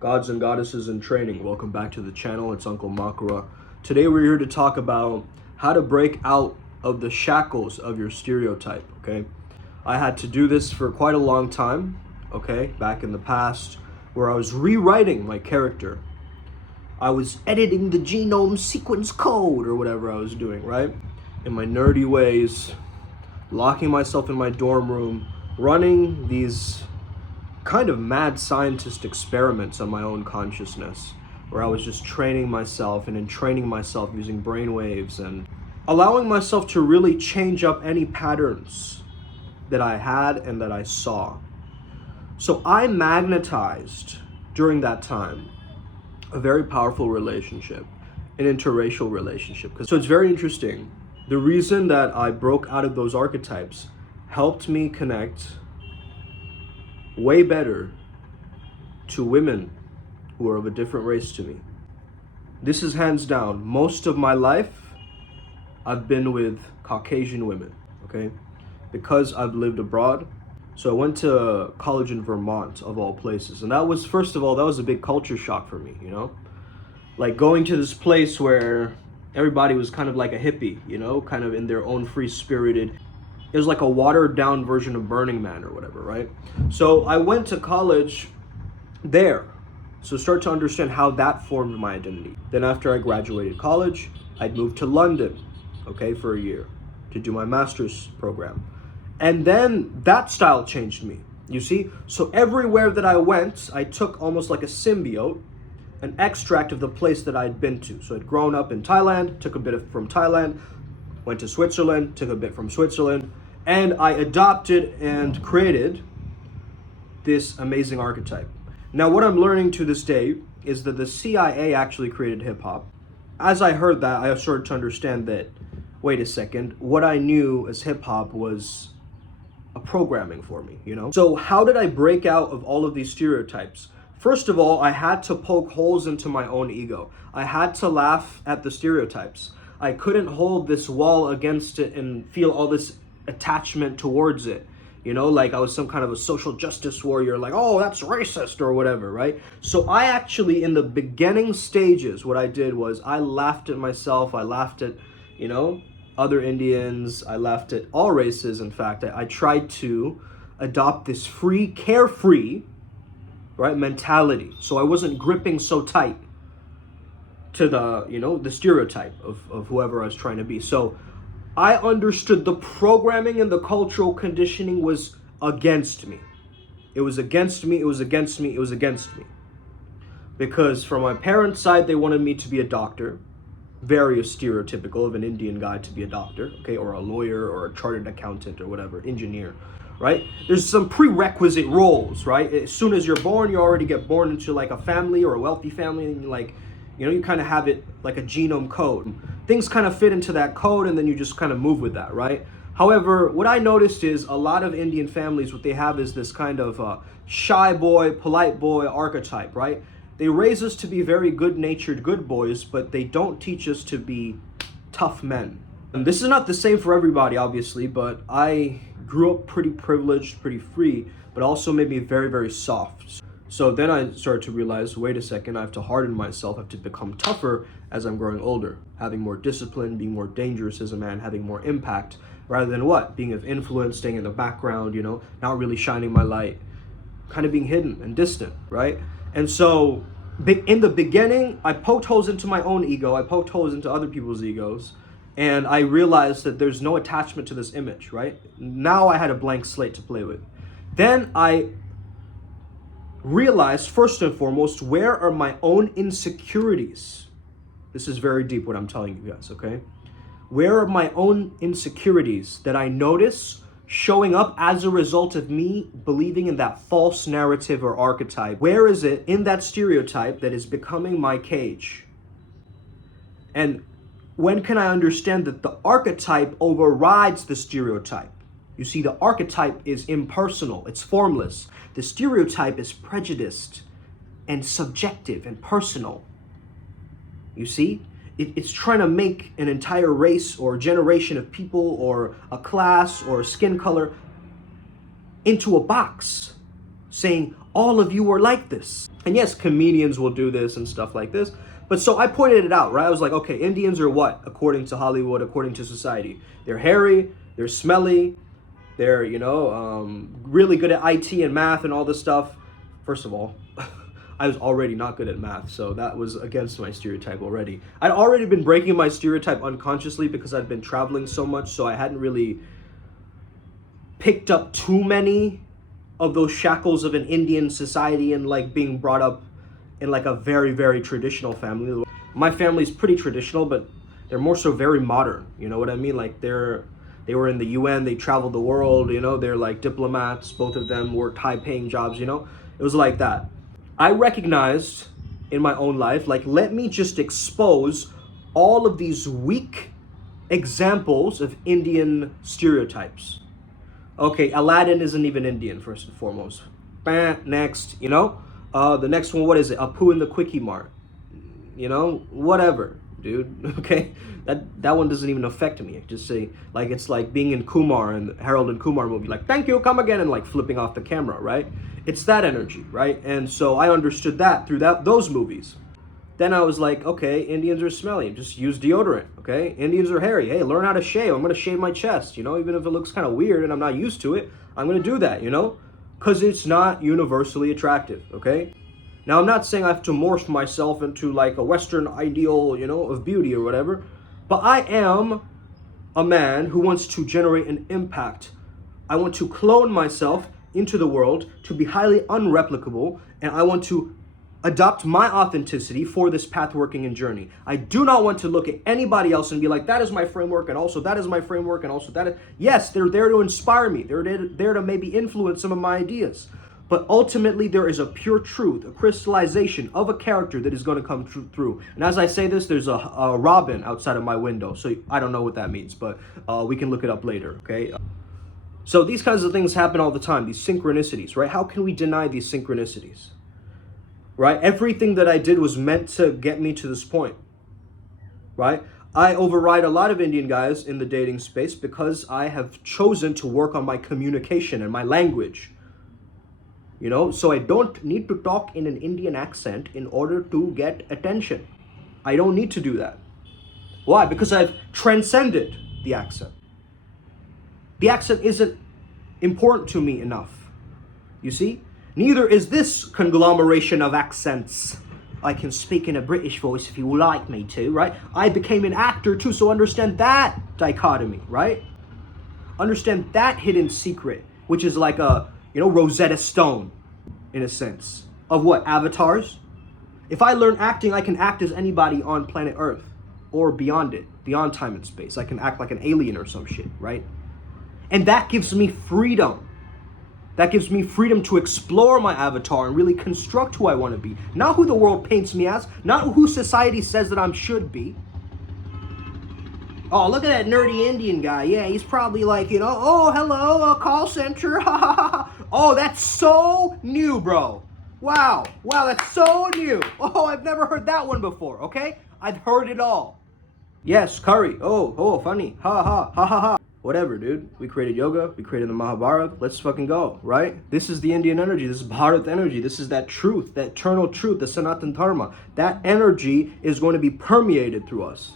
Gods and goddesses in training, welcome back to the channel. It's Uncle Makara. Today we're here to talk about how to break out of the shackles of your stereotype, okay? I had to do this for quite a long time, okay, back in the past, where I was rewriting my character. I was editing the genome sequence code or whatever I was doing, right? In my nerdy ways, locking myself in my dorm room, running these kind of mad scientist experiments on my own consciousness, where I was just training myself and entraining myself using brainwaves and allowing myself to really change up any patterns that I had and that I saw. So I magnetized during that time a very powerful relationship, an interracial relationship. So it's very interesting. The reason that I broke out of those archetypes helped me connect way better to women who are of a different race to me. This is hands down. Most of my life, I've been with Caucasian women, okay? Because I've lived abroad. So I went to college in Vermont, of all places. And that was, first of all, that was a big culture shock for me, you know? Like going to this place where everybody was kind of like a hippie, you know? Kind of in their own free-spirited. It was like a watered down version of Burning Man or whatever, right? So I went to college there. So start to understand how that formed my identity. Then after I graduated college, I'd moved to London, okay, for a year to do my master's program. And then that style changed me, you see? So everywhere that I went, I took almost like a symbiote, an extract of the place that I'd been to. So I'd grown up in Thailand, took a bit from Thailand, went to Switzerland, took a bit from Switzerland, and I adopted and created this amazing archetype. Now, what I'm learning to this day is that the CIA actually created hip hop. As I heard that, I started to understand that, wait a second, what I knew as hip hop was a programming for me, you know? So how did I break out of all of these stereotypes? First of all, I had to poke holes into my own ego. I had to laugh at the stereotypes. I couldn't hold this wall against it and feel all this attachment towards it. You know, like I was some kind of a social justice warrior, like, oh, that's racist or whatever, right? So I actually, in the beginning stages, what I did was I laughed at myself. I laughed at, you know, other Indians. I laughed at all races. In fact, I tried to adopt this free, carefree, right, mentality. So I wasn't gripping so tight to the, you know, the stereotype of whoever I was trying to be. So I understood the programming and the cultural conditioning was against me. It was against me, it was against me, it was against me. Because from my parents' side, they wanted me to be a doctor. Very stereotypical of an Indian guy to be a doctor, okay, or a lawyer or a chartered accountant or whatever, engineer, right? There's some prerequisite roles, right? As soon as you're born, you already get born into like a family or a wealthy family, and like, you know, you kind of have it like a genome code. Things kind of fit into that code, and then you just kind of move with that, right? However, what I noticed is a lot of Indian families, what they have is this kind of shy boy, polite boy archetype, right? They raise us to be very good-natured good boys, but they don't teach us to be tough men. And this is not the same for everybody, obviously, but I grew up pretty privileged, pretty free, but also made me very, very soft. So then I started to realize, wait a second, I have to harden myself, I have to become tougher as I'm growing older, having more discipline, being more dangerous as a man, having more impact, rather than what? Being of influence, staying in the background, you know, not really shining my light, kind of being hidden and distant, right? And so in the beginning, I poked holes into my own ego, I poked holes into other people's egos, and I realized that there's no attachment to this image, right? Now I had a blank slate to play with. Then I realized, first and foremost, where are my own insecurities? This is very deep what I'm telling you guys, okay? Where are my own insecurities that I notice showing up as a result of me believing in that false narrative or archetype? Where is it in that stereotype that is becoming my cage? And when can I understand that the archetype overrides the stereotype? You see, the archetype is impersonal, it's formless. The stereotype is prejudiced and subjective and personal. You see? It's trying to make an entire race or generation of people or a class or skin color into a box saying all of you are like this. And yes, comedians will do this and stuff like this. But so I pointed it out, right? I was like, okay, Indians are what? According to Hollywood, according to society. They're hairy, they're smelly, they're, really good at IT and math and all this stuff. First of all, I was already not good at math, so that was against my stereotype already. I'd already been breaking my stereotype unconsciously because I'd been traveling so much, so I hadn't really picked up too many of those shackles of an Indian society and like being brought up in like a very, very traditional family. My family's pretty traditional, but they're more so very modern. You know what I mean? Like they were in the UN, they traveled the world, they're like diplomats, both of them worked high paying jobs, it was like that. I recognized in my own life, like, let me just expose all of these weak examples of Indian stereotypes. Okay, Aladdin isn't even Indian, first and foremost. Next, the next one, what is it? Apu in the Quickie Mart. Whatever, dude. Okay, that one doesn't even affect me. I just say, like, it's like being in Kumar and Harold and Kumar movie, like, thank you, come again, and like flipping off the camera, right? It's that energy, right? And so I understood that through those movies. Then I was like, okay, Indians are smelly, just use deodorant, okay? Indians are hairy, hey, learn how to shave. I'm gonna shave my chest, even if it looks kind of weird and I'm not used to it, I'm gonna do that, because it's not universally attractive, okay? Now, I'm not saying I have to morph myself into like a Western ideal, of beauty or whatever, but I am a man who wants to generate an impact. I want to clone myself into the world to be highly unreplicable, and I want to adopt my authenticity for this path, working, and journey. I do not want to look at anybody else and be like, that is my framework, and also that is my framework, and also that is... Yes, they're there to inspire me. They're there to maybe influence some of my ideas. But ultimately, there is a pure truth, a crystallization of a character that is going to come through. And as I say this, there's a robin outside of my window. So I don't know what that means, but we can look it up later, okay? So these kinds of things happen all the time, these synchronicities, right? How can we deny these synchronicities? Right? Everything that I did was meant to get me to this point, right? I override a lot of Indian guys in the dating space because I have chosen to work on my communication and my language. So I don't need to talk in an Indian accent in order to get attention. I don't need to do that. Why? Because I've transcended the accent. The accent isn't important to me enough. You see? Neither is this conglomeration of accents. I can speak in a British voice if you would like me to, right? I became an actor too, so understand that dichotomy, right? Understand that hidden secret, which is like a, Rosetta Stone, in a sense. Of what? Avatars? If I learn acting, I can act as anybody on planet Earth, or beyond it, beyond time and space. I can act like an alien or some shit, right? And that gives me freedom. That gives me freedom to explore my avatar and really construct who I want to be. Not who the world paints me as, not who society says that I should be. Oh, look at that nerdy Indian guy. Yeah, he's probably like, oh, hello, a call center. Oh, that's so new, bro. Wow, that's so new. Oh, I've never heard that one before, okay? I've heard it all. Yes, curry. Oh, funny. Ha. Whatever, dude. We created yoga. We created the Mahabharata. Let's fucking go, right? This is the Indian energy. This is Bharat energy. This is that truth, that eternal truth, the Sanatan Dharma. That energy is going to be permeated through us.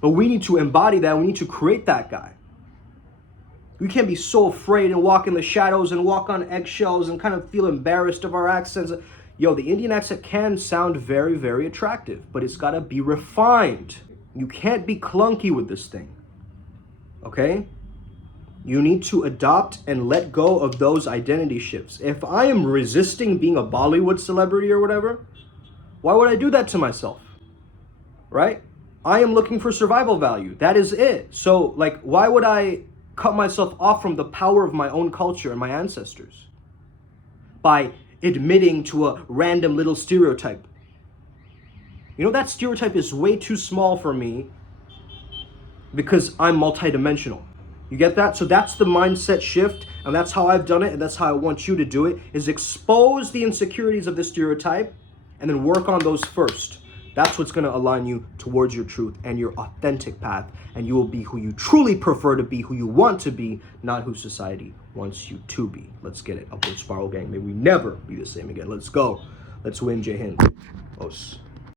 But we need to embody that. We need to create that guy. We can't be so afraid and walk in the shadows and walk on eggshells and kind of feel embarrassed of our accents. Yo, the Indian accent can sound very, very attractive, but it's got to be refined. You can't be clunky with this thing. Okay? You need to adopt and let go of those identity shifts. If I am resisting being a Bollywood celebrity or whatever, why would I do that to myself? Right? I am looking for survival value. That is it. So, like, why would I cut myself off from the power of my own culture and my ancestors? By admitting to a random little stereotype. That stereotype is way too small for me because I'm multidimensional. You get that? So that's the mindset shift, and that's how I've done it, and that's how I want you to do it, is expose the insecurities of the stereotype and then work on those first. That's what's going to align you towards your truth and your authentic path. And you will be who you truly prefer to be, who you want to be, not who society wants you to be. Let's get it. Upward Spiral Gang. May we never be the same again. Let's go. Let's win, Jai Hind. Os.